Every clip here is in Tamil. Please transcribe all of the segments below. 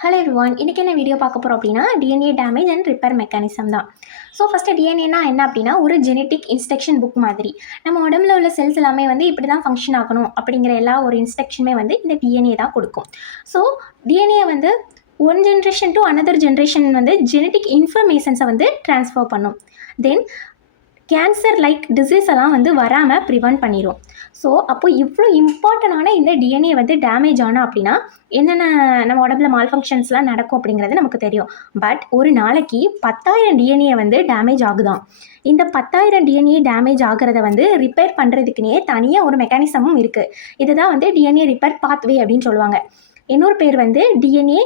ஹலோ எவ்ரிவான், இன்றைக்கி என்ன வீடியோ பார்க்க போகிறோம் அப்படின்னா DNA damage and repair mechanism தான். ஸோ ஃபஸ்ட்டு டிஎன்ஏனா என்ன அப்படின்னா ஒரு ஜெனட்டிக் இன்ஸ்ட்ரக்ஷன் புக் மாதிரி. நம்ம உடம்புல உள்ள செல்ஸ் எல்லாமே வந்து இப்படி தான் ஃபங்க்ஷன் ஆகணும் அப்படிங்கிற எல்லா ஒரு இன்ஸ்ட்ரக்ஷனுமே வந்து இந்த டிஎன்ஏ தான் கொடுக்கும். ஸோ டிஎன்ஏ வந்து one generation to another generation வந்து ஜெனட்டிக் இன்ஃபர்மேஷன்ஸை வந்து ட்ரான்ஸ்ஃபர் பண்ணும். தென் கேன்சர் லைக் டிசீஸ் எல்லாம் வந்து வராமல் ப்ரிவெண்ட் பண்ணிடும். ஸோ அப்போ இவ்வளோ இம்பார்ட்டண்டான இந்த டிஎன்ஏ வந்து டேமேஜ் ஆனால் அப்படின்னா என்னென்ன நம்ம உடம்புல மால்ஃபங்க்ஷன்ஸ்லாம் நடக்கும் அப்படிங்கிறது நமக்கு தெரியும். பட் ஒரு நாளைக்கு 10,000 டிஎன்ஏ வந்து டேமேஜ் ஆகுதான். இந்த 10,000 டிஎன்ஏ டேமேஜ் ஆகிறத வந்து ரிப்பேர் பண்ணுறதுக்குனே தனியாக ஒரு மெக்கானிசமும் இருக்குது. இதுதான் வந்து டிஎன்ஏ ரிப்பேர் பாத்வே அப்படின்னு சொல்லுவாங்க. இன்னொரு பேர் வந்து டிஎன்ஏ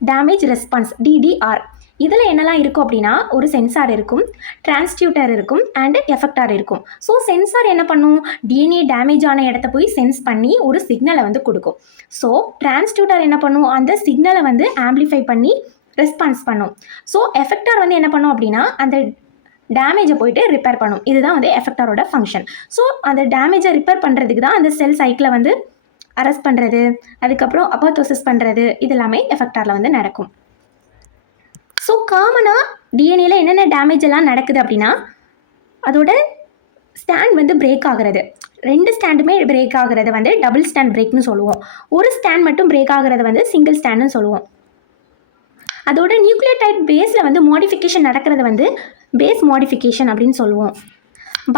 டேமேஜ் ரெஸ்பான்ஸ், டிடிஆர். இதில் என்னெல்லாம் இருக்கும் அப்படின்னா ஒரு சென்சார் இருக்கும், டிரான்ஸ்டியூட்டர் இருக்கும் அண்ட் எஃபெக்டார் இருக்கும். ஸோ சென்சார் என்ன பண்ணும், டிஎன்ஏ டேமேஜ் ஆன இடத்த போய் சென்ஸ் பண்ணி ஒரு சிக்னலை வந்து கொடுக்கும். ஸோ டிரான்ஸ்டியூட்டர் என்ன பண்ணும், அந்த சிக்னலை வந்து ஆம்பிளிஃபை பண்ணி ரெஸ்பான்ஸ் பண்ணும். ஸோ எஃபெக்டார் வந்து என்ன பண்ணும் அப்படின்னா அந்த டேமேஜை போயிட்டு ரிப்பேர் பண்ணும். இதுதான் வந்து எஃபெக்டாரோட ஃபங்க்ஷன். ஸோ அந்த டேமேஜை ரிப்பேர் பண்ணுறதுக்கு தான் அந்த செல் சைக்கிளை வந்து அரெஸ்ட் பண்ணுறது, அதுக்கப்புறம் அப்போதோசிஸ் பண்ணுறது, இது எல்லாமே எஃபெக்டாரில் வந்து நடக்கும். ஸோ காமனாக டிஎன்ஏல என்னென்ன டேமேஜ் எல்லாம் நடக்குது அப்படின்னா அதோட ஸ்டாண்ட் வந்து பிரேக் ஆகிறது. 2 ஸ்டாண்டுமே பிரேக் ஆகிறது வந்து டபுள் ஸ்டாண்ட் பிரேக்னு சொல்லுவோம். ஒரு ஸ்டாண்ட் மட்டும் பிரேக் ஆகிறது வந்து சிங்கிள் ஸ்டாண்டுன்னு சொல்லுவோம். அதோட நியூக்ளியோடைட் பேஸில் வந்து மாடிஃபிகேஷன் நடக்கிறது வந்து பேஸ் மாடிஃபிகேஷன் அப்படின்னு சொல்லுவோம்.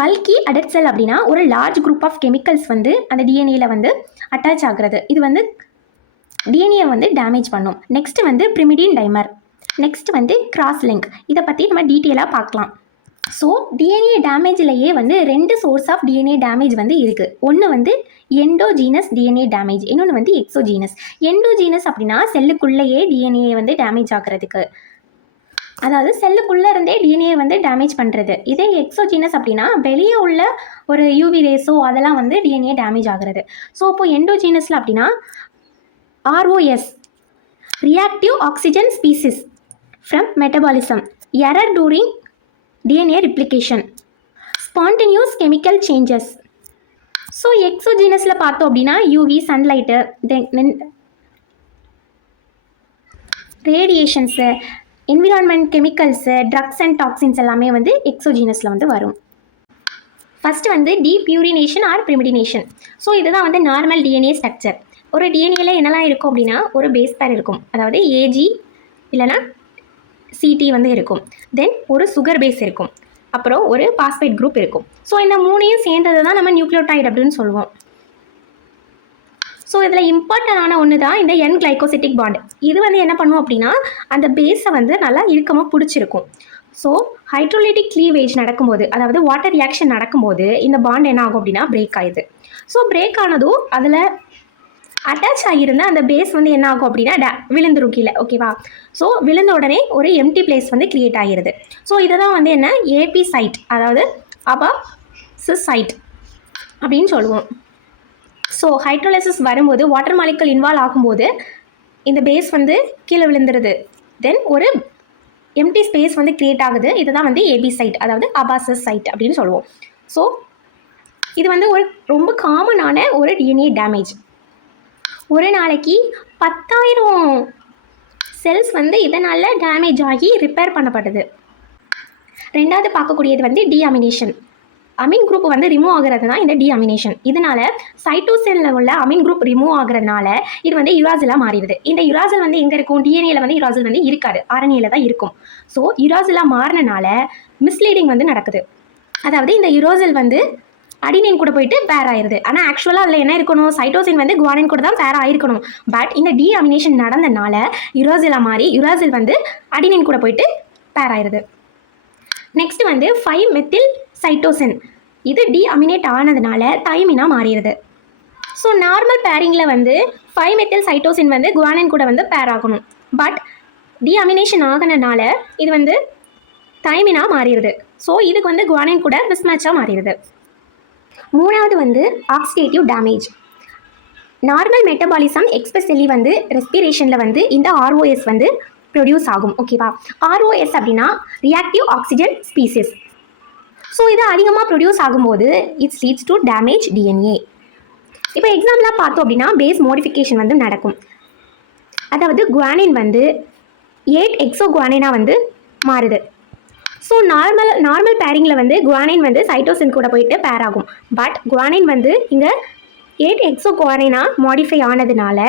பல்கி அடட் செல் அப்படின்னா ஒரு லார்ஜ் குரூப் ஆஃப் கெமிக்கல்ஸ் வந்து அந்த டிஎன்ஏல வந்து அட்டாச் ஆகிறது. இது வந்து டிஎன்ஏ வந்து டேமேஜ் பண்ணும். நெக்ஸ்ட் வந்து பிரிமிடின் டைமர், நெக்ஸ்ட் வந்து கிராஸ் லிங்க். இதை பற்றி நம்ம டீட்டெயிலாக பார்க்கலாம். ஸோ டிஎன்ஏ டேமேஜ்லேயே வந்து 2 சோர்ஸ் ஆஃப் டிஎன்ஏ டேமேஜ் வந்து இருக்குது. ஒன்று வந்து எண்டோஜீனஸ் டிஎன்ஏ டேமேஜ், இன்னொன்று வந்து எக்ஸோஜீனஸ். எண்டோஜீனஸ் அப்படின்னா செல்லுக்குள்ளேயே டிஎன்ஏ வந்து டேமேஜ் ஆகிறதுக்கு, அதாவது செல்லுக்குள்ளே இருந்தே டிஎன்ஏ வந்து டேமேஜ் பண்ணுறது. இதே எக்ஸோஜீனஸ் அப்படின்னா வெளியே உள்ள ஒரு யூவி ரேஸோ அதெல்லாம் வந்து டிஎன்ஏ டேமேஜ் ஆகிறது. ஸோ இப்போது எண்டோஜீனஸில் அப்படின்னா ROS, reactive oxygen species from metabolism, error during DNA replication, spontaneous chemical changes. So எக்ஸோஜீனஸில் பார்த்தோம் அப்படின்னா UV, sunlight, then radiations, environment chemicals, drugs and toxins எல்லாமே வந்து எக்ஸோஜீனஸில் வந்து வரும். ஃபஸ்ட்டு வந்து டீப்யூரினேஷன் ஆர் பிரிமிடினேஷன். ஸோ இதுதான் வந்து நார்மல் டிஎன்ஏ ஸ்ட்ரக்சர். ஒரு டிஎன்ஏல என்னெல்லாம் இருக்கும் அப்படின்னா ஒரு பேஸ் பேர் இருக்கும், அதாவது ஏஜி இல்லைனா சிடி வந்து இருக்கும். தென் ஒரு சுகர் பேஸ் இருக்கும், அப்புறம் ஒரு பாஸ்பேட் குரூப் இருக்கும். ஸோ இந்த 3ஐயும் சேர்ந்தது தான் நம்ம நியூக்ளியோடைட் அப்படின்னு சொல்லுவோம். ஸோ இதில் இம்பார்ட்டண்டான ஒன்று தான் இந்த என் கிளைகோசிட்டிக் பாண்ட். இது வந்து என்ன பண்ணும் அப்படின்னா அந்த பேஸை வந்து நல்லா இறுக்கமாக பிடிச்சிருக்கும். ஸோ ஹைட்ரோலைட்டிக் க்ளீவேஜ் நடக்கும்போது, அதாவது வாட்டர் ரியாக்ஷன் நடக்கும்போது இந்த பாண்ட் என்ன ஆகும் அப்படின்னா பிரேக் ஆகுது. ஸோ பிரேக் ஆனதும் அதில் அட்டாச் ஆகியிருந்த அந்த பேஸ் வந்து என்ன ஆகும் அப்படின்னா விழுந்துரும் கீழே. ஓகேவா? ஸோ விழுந்த உடனே ஒரு எம்டி பிளேஸ் வந்து கிரியேட் ஆகிருது. ஸோ இதை தான் வந்து என்ன ஏபி சைட், அதாவது அபாசிஸ் சைட் அப்படின்னு சொல்லுவோம். ஸோ ஹைட்ரோலைசிஸ் வரும்போது வாட்டர் மாலிகுல் இன்வால்வ் ஆகும்போது இந்த பேஸ் வந்து கீழே விழுந்துருது. தென் ஒரு எம்டி ஸ்பேஸ் வந்து கிரியேட் ஆகுது. இதை தான் வந்து ஏபி சைட், அதாவது அபாசிஸ் சைட் அப்படின்னு சொல்லுவோம். ஸோ இது வந்து ஒரு ரொம்ப காமனான ஒரு டிஎன்ஏ டேமேஜ். ஒரு நாளைக்கு 10,000 செல்ஸ் வந்து இதனால் டேமேஜ் ஆகி ரிப்பேர் பண்ணப்படுது. ரெண்டாவது பார்க்கக்கூடியது வந்து டீஅமினேஷன். அமீன் குரூப் வந்து ரிமூவ் ஆகிறது தான் இந்த டீஅமினேஷன். இதனால் சைட்டோசெல்லில் உள்ள அமீன் குரூப் ரிமூவ் ஆகிறதுனால இது வந்து யுராசிலாக மாறிடுது. இந்த யுராசில் வந்து எங்கே இருக்கும், டிஎன்ஏல வந்து யுராசில் வந்து இருக்காது, ஆர்என்ஏல தான் இருக்கும். ஸோ யுராசிலாக மாறினால மிஸ்லீடிங் வந்து நடக்குது. அதாவது இந்த யுரோசில் வந்து அடினைன் கூட போயிட்டு பேர் ஆயிருது. ஆனால் ஆக்சுவலாக அதில் என்ன இருக்கணும், சைட்டோசின் வந்து குவானின் கூட தான் பேர் ஆயிருக்கணும். பட் இந்த டீஅமினேஷன் நடந்தனால யுராசிலா மாறி யுராசில் வந்து அடினைன் கூட போயிட்டு பேர் ஆயிருது. நெக்ஸ்ட் வந்து 5-மெத்தில் சைட்டோசின், இது டீஅமினேட் ஆனதுனால தைமினா மாறிடுது. ஸோ நார்மல் பேரிங்கில் வந்து 5-மெத்தில் சைட்டோசின் வந்து குவானின் கூட வந்து பேர் ஆகணும். பட் டீஅமினேஷன் ஆகினால இது வந்து தைமினா மாறிடுது. ஸோ இதுக்கு வந்து குவானின் கூட மிஸ்மேட்சாக மாறிடுது. மூணாவது வந்து oxidative damage. Normal metabolism especially வந்து ரெஸ்பிரேஷனில் வந்து இந்த ஆர்ஓஎஸ் வந்து ப்ரொடியூஸ் ஆகும். ஓகேவா? ஆர்ஓஎஸ் அப்படின்னா ரியாக்டிவ் ஆக்சிஜன் ஸ்பீசிஸ். ஸோ இது அதிகமாக ப்ரொடியூஸ் ஆகும்போது it's leads to damage DNA. இப்போ எக்ஸாம்பிளாக பார்த்தோம் அப்படின்னா பேஸ் மாடிஃபிகேஷன் வந்து நடக்கும். அதாவது குவானின் வந்து 8 எக்ஸோ குவானினாக வந்து மாறுது. ஸோ நார்மல் பேரிங்கில் வந்து குவானின் வந்து சைட்டோசின் கூட போயிட்டு பேர் ஆகும். பட் குவானின் வந்து இங்கே 8 எக்ஸோ குவானினாக மாடிஃபை ஆனதுனால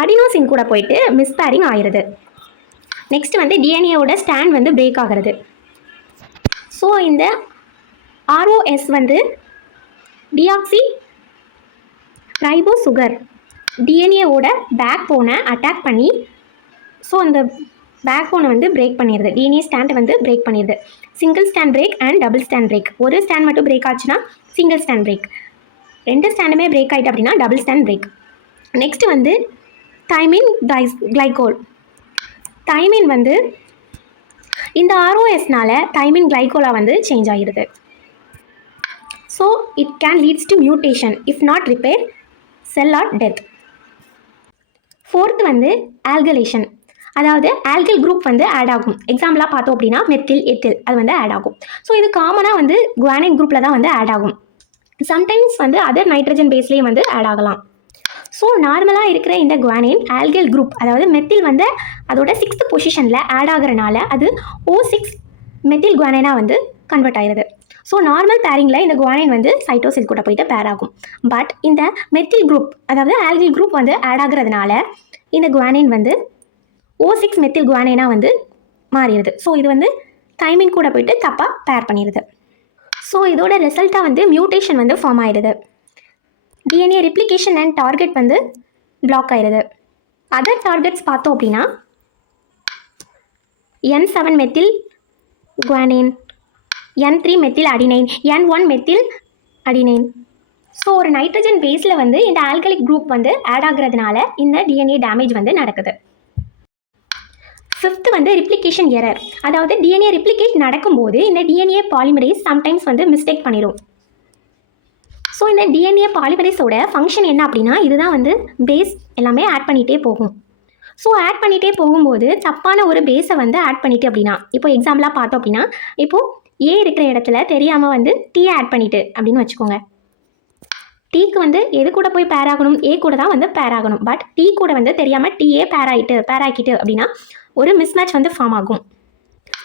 அடினோசின் கூட போயிட்டு மிஸ்பேரிங் ஆயிடுது. நெக்ஸ்ட் வந்து டிஎன்ஏவோட ஸ்டாண்ட் வந்து பிரேக் ஆகிறது. ஸோ இந்த ROS வந்து டிஆக்சி ரைபோ சுகர் டிஎன்ஏவோட பேக் போனை அட்டாக் பண்ணி ஸோ அந்த பேக் போனை வந்து பிரேக் பண்ணிடுது. டிஎன்ஏ ஸ்டாண்டை வந்து பிரேக் பண்ணிடுது. Single stand break and double stand break. ஒரு ஸ்டாண்ட் மட்டும் பிரேக் ஆச்சுன்னா சிங்கிள் ஸ்டாண்ட் பிரேக், 2 ஸ்டாண்டுமே பிரேக் ஆகிட்டு அப்படின்னா டபுள் ஸ்டாண்ட் பிரேக். நெக்ஸ்ட் வந்து தைமின் கிளைகோல். தைமின் வந்து இந்த ROSனால தைமின் கிளைகோலா வந்து சேஞ்ச் ஆகிடுது. So it can leads to mutation if not repair cell or death. Fourth வந்து ஆல்கலேஷன், அதாவது ஆல்கில் குரூப் வந்து ஆட் ஆகும். எக்ஸாம்பிளாக பார்த்தோம் அப்படின்னா மெத்தில் எத்தில் அது வந்து ஆட் ஆகும். ஸோ இது காமனாக வந்து குவானின் குரூப்பில் தான் வந்து ஆட் ஆகும். சம்டைம்ஸ் வந்து அதர் நைட்ரஜன் பேஸ்லேயும் வந்து ஆட் ஆகலாம். ஸோ நார்மலாக இருக்கிற இந்த குவானின் ஆல்கில் குரூப் அதாவது மெத்தில் வந்து அதோட 6th பொசிஷனில் ஆட் ஆகிறனால அது O6 மெத்தில் குவானினாக வந்து கன்வெர்ட் ஆகிடுது. ஸோ நார்மல் பேரிங்கில் இந்த குவானின் வந்து சைட்டோசில் கூட போயிட்டு பேர் ஆகும். பட் இந்த மெத்தில் குரூப் அதாவது ஆல்கில் குரூப் வந்து ஆட் ஆகிறதுனால இந்த குவானின் வந்து O6 மெத்தில் குவானினாக வந்து மாறிடுது. ஸோ இது வந்து தைமின் கூட போயிட்டு தப்பாக பேர் பண்ணிடுது. ஸோ இதோட ரிசல்ட்டாக வந்து மியூட்டேஷன் வந்து ஃபார்ம் ஆகிடுது. டிஎன்ஏ ரிப்ளிகேஷன் அண்ட் டார்கெட் வந்து பிளாக் ஆயிடுது. அதர் டார்கெட்ஸ் பார்த்தோம் அப்படின்னா N7 methyl guanine, N3 methyl adenine, N1 methyl adenine. So ஒரு நைட்ரஜன் பேஸில் வந்து இந்த ஆல்கலிக் குரூப் வந்து ஆட் ஆகிறதுனால இந்த டிஎன்ஏ டேமேஜ் வந்து நடக்குது. 5th வந்து ரிப்ளிகேஷன் எரர், அதாவது டிஎன்ஏ ரிப்ளிகேட் நடக்கும்போது இந்த டிஎன்ஏ பாலிமரேஸ் சம்டைம்ஸ் வந்து மிஸ்டேக் பண்ணிடும். ஸோ இந்த டிஎன்ஏ பாலிமரேஸோட ஃபங்க்ஷன் என்ன அப்படின்னா இதுதான் வந்து பேஸ் எல்லாமே ஆட் பண்ணிகிட்டே போகும். ஸோ ஆட் பண்ணிகிட்டே போகும்போது தப்பான ஒரு பேஸை வந்து ஆட் பண்ணிட்டு அப்படின்னா இப்போ எக்ஸாம்பிளாக பார்த்தோம் அப்படின்னா இப்போது ஏ இருக்கிற இடத்துல தெரியாமல் வந்து டீ ஆட் பண்ணிட்டு அப்படின்னு வச்சுக்கோங்க. டீக்கு வந்து எது கூட போய் பேர் ஆகணும், ஏ கூட தான் வந்து பேர் ஆகணும். பட் டீ கூட வந்து தெரியாமல் டீயே பேர் ஆக்கிட்டு அப்படின்னா ஒரு மிஸ்மேட்ச் வந்து ஃபார்ம் ஆகும்.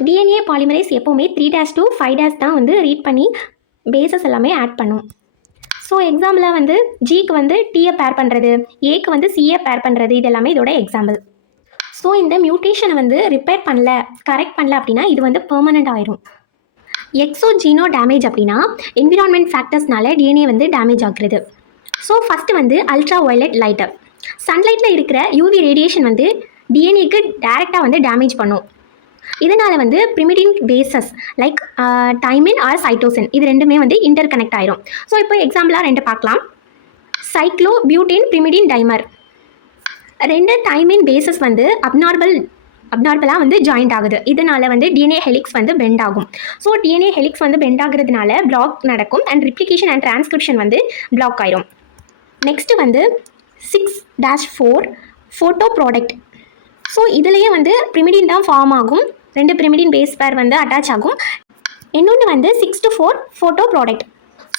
டிஎன்ஏ பாலிமரேஸ் எப்போவுமே 3' to 5' தான் வந்து ரீட் பண்ணி பேசஸ் எல்லாமே ஆட் பண்ணும். ஸோ எக்ஸாம்பிளாக வந்து ஜிக்கு வந்து டீயை பேர் பண்ணுறது, ஏக்கு வந்து சிஏ பேர் பண்ணுறது, இது எல்லாமே இதோட எக்ஸாம்பிள். ஸோ இந்த மியூட்டேஷனை வந்து ரிப்பேர் பண்ணல, கரெக்ட் பண்ணல அப்படின்னா இது வந்து பெர்மனண்ட் ஆயிரும். எக்ஸோஜீனோ டேமேஜ் அப்படின்னா என்விரான்மெண்ட் ஃபேக்டர்ஸ்னால டிஎன்ஏ வந்து டேமேஜ் ஆகுறது. ஸோ ஃபஸ்ட்டு வந்து அல்ட்ரா வயலட் லைட்டு, சன்லைட்டில் இருக்கிற யூவி ரேடியேஷன் வந்து டிஎன்ஏக்கு டைரெக்டாக வந்து டேமேஜ் பண்ணும். இதனால் வந்து pyrimidine bases like thymine or cytosine இது ரெண்டுமே வந்து இன்டர் கனெக்ட் ஆயிரும். ஸோ இப்போ எக்ஸாம்பிளாக 2 பார்க்கலாம். Cyclobutane pyrimidine dimer, 2 thymine bases வந்து அப்நார்மலாக வந்து ஜாயிண்ட் ஆகுது. இதனால் வந்து டிஎன்ஏ ஹெலிக்ஸ் வந்து பெண்ட் ஆகும். ஸோ டிஎன்ஏ ஹெலிக்ஸ் வந்து பெண்ட் ஆகுறதுனால பிளாக் நடக்கும் அண்ட் ரிப்ளிகேஷன் அண்ட் டிரான்ஸ்கிரிப்ஷன் வந்து பிளாக் ஆயிரும். நெக்ஸ்ட்டு வந்து 6-4 ஃபோட்டோ ப்ராடக்ட். ஸோ இதுலேயே வந்து பிரிமிடின் தான் ஃபார்ம் ஆகும், 2 பிரிமிடின் பேஸ் பேர் வந்து அட்டாச் ஆகும். இன்னொன்று வந்து 6-4 ஃபோட்டோ ப்ராடக்ட்.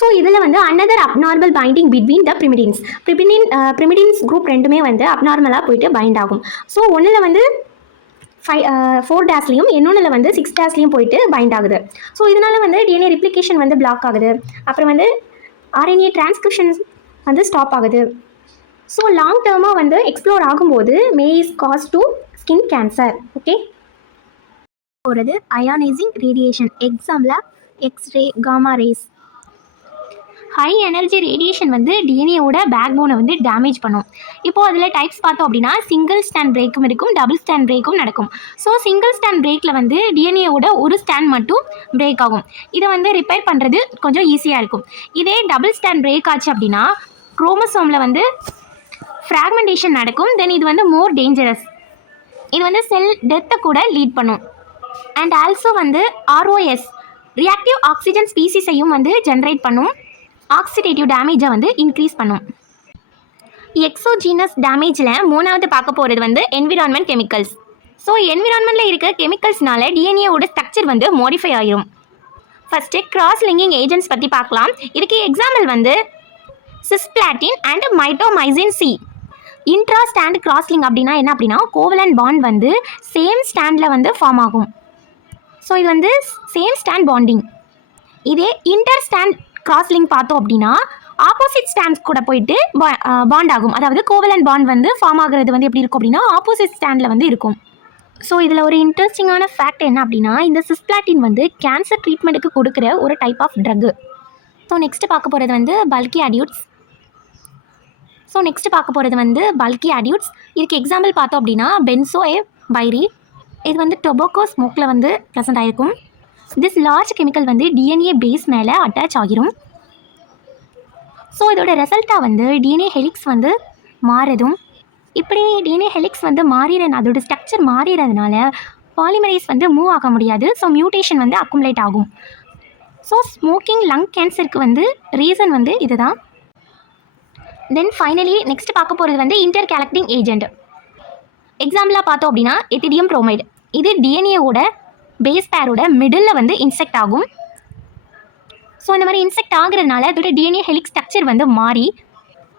ஸோ இதில் வந்து another abnormal binding between the pyrimidines group ரெண்டுமே வந்து அப்நார்மலாக போயிட்டு பைண்ட் ஆகும். ஸோ ஒன்றில் வந்து 4' இன்னொன்றில் வந்து 6' போயிட்டு பைண்ட் ஆகுது. ஸோ இதனால் வந்து டிஎன்ஏ ரிப்ளிகேஷன் வந்து பிளாக் ஆகுது. அப்புறம் வந்து ஆர்என்ஏ டிரான்ஸ்கிரிப்ஷன் வந்து ஸ்டாப் ஆகுது. ஸோ லாங் டேர்மாக வந்து எக்ஸ்ப்ளோர் ஆகும்போது may is cause to skin cancer. Okay, போகிறது அயானைசிங் ரேடியேஷன், எக்ஸாம்பிளாக X ray, gamma rays. High energy radiation வந்து டிஎன்ஏவோட பேக் போனை வந்து டேமேஜ் பண்ணும். இப்போது அதில் டைப்ஸ் பார்த்தோம் அப்படின்னா சிங்கிள் ஸ்டாண்ட் பிரேக்கும் இருக்கும், டபுள் ஸ்டாண்ட் பிரேக்கும் நடக்கும். ஸோ சிங்கிள் ஸ்டாண்ட் பிரேக்கில் வந்து டிஎன்ஏவோட ஒரு ஸ்டாண்ட் மட்டும் பிரேக் ஆகும். இதை வந்து ரிப்பேர் பண்ணுறது கொஞ்சம் ஈஸியாக இருக்கும். இதே டபுள் ஸ்டாண்ட் பிரேக் ஆச்சு அப்படின்னா குரோமோசோமில் வந்து ஃப்ராக்மெண்டேஷன் நடக்கும். தென் இது வந்து மோர் டேஞ்சரஸ், இது வந்து செல் டெத்தை கூட லீட் பண்ணும். அண்ட் ஆல்சோ வந்து ROS ரியாக்டிவ் ஆக்சிஜன் ஸ்பீசிஸையும் வந்து ஜென்ரேட் பண்ணும், ஆக்சிடேட்டிவ் டேமேஜை வந்து இன்க்ரீஸ் பண்ணும். எக்ஸோஜீனஸ் டேமேஜில் 3வது பார்க்க போகிறது வந்து என்விரான்மெண்ட் கெமிக்கல்ஸ். ஸோ என்விரான்மெண்ட்டில் இருக்க கெமிக்கல்ஸ்னால டிஎன்ஏவோட ஸ்ட்ரக்சர் வந்து மாடிஃபை ஆகிரும். ஃபஸ்ட்டு கிராஸ் லிங்கிங் ஏஜென்ட்ஸ் பற்றி பார்க்கலாம். இதுக்கு எக்ஸாம்பிள் வந்து சிஸ்பிளாட்டின் அண்ட் மைட்டோமைசின் C. இன்ட்ரா ஸ்டாண்ட் கிராஸ்லிங்க் அப்படின்னா என்ன அப்படின்னா கோவலன்ட் பாண்ட் வந்து சேம் ஸ்டாண்டில் வந்து ஃபார்ம் ஆகும். ஸோ இது வந்து சேம் ஸ்டாண்ட் பாண்டிங். இதே இன்டர் ஸ்டாண்ட் கிராஸ்லிங்க் பார்த்தோம் அப்படின்னா ஆப்போசிட் ஸ்டாண்ட்ஸ் கூட போயிட்டு பாண்ட் ஆகும். அதாவது கோவலன்ட் பாண்ட் வந்து ஃபார்ம் ஆகிறது வந்து எப்படி இருக்கும் அப்படின்னா ஆப்போசிட் ஸ்டாண்டில் வந்து இருக்கும். ஸோ இதில் ஒரு இன்ட்ரெஸ்டிங்கான ஃபேக்ட் என்ன அப்படின்னா இந்த சிஸ்ப்ளாட்டின் வந்து கேன்சர் ட்ரீட்மெண்ட்டுக்கு கொடுக்குற ஒரு type of drug. So next பார்க்க போகிறது வந்து பல்கி அடியூட்ஸ். இதுக்கு எக்ஸாம்பிள் பார்த்தோம் அப்படின்னா பென்சோ பைரி. இது வந்து டொபாக்கோ ஸ்மோக்கில் வந்து ப்ரெசென்ட் ஆகிருக்கும். திஸ் லார்ஜ் கெமிக்கல் வந்து டிஎன்ஏ பேஸ் மேலே அட்டாச் ஆகிரும். ஸோ இதோட ரிசல்ட்டாக வந்து டிஎன்ஏ ஹெலிக்ஸ் வந்து மாறுதும். இப்படி டிஎன்ஏ ஹெலிக்ஸ் வந்து அதோட ஸ்ட்ரக்சர் மாறிடுறதுனால பாலிமரேஸ் வந்து மூவ் ஆக முடியாது. ஸோ மியூட்டேஷன் வந்து அக்குமுலேட் ஆகும். ஸோ ஸ்மோக்கிங் லங் கேன்சருக்கு வந்து ரீசன் வந்து இதுதான். தென் ஃபைனலி நெக்ஸ்ட் பார்க்க போகிறது வந்து இன்டர் கேலக்டிங் ஏஜென்ட். எக்ஸாம்பிளாக பார்த்தோம் அப்படின்னா எத்திடியம் புரோமைடு. இது டிஎன்ஏவோட பேஸ் பேரோட மிடில் வந்து இன்செக்ட் ஆகும். ஸோ இந்த மாதிரி இன்செக்ட் ஆகுறதுனால அதோட டிஎன்ஏ ஹெலிக்ஸ் ஸ்ட்ரக்சர் வந்து மாறி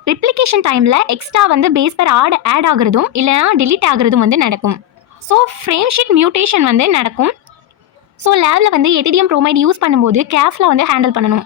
ரெப்ளிகேஷன் டைமில் எக்ஸ்ட்ரா வந்து பேஸ் பேர் ஆட் ஆகுறதும் இல்லைனா டிலீட் ஆகுறதும் வந்து நடக்கும். ஸோ ஃப்ரேம் ஷீட் மியூட்டேஷன் வந்து நடக்கும். ஸோ லேபில் வந்து எத்திடியம் புரோமைடு யூஸ் பண்ணும்போது கேர்ஃபுல்லாக வந்து ஹேண்டில் பண்ணணும்.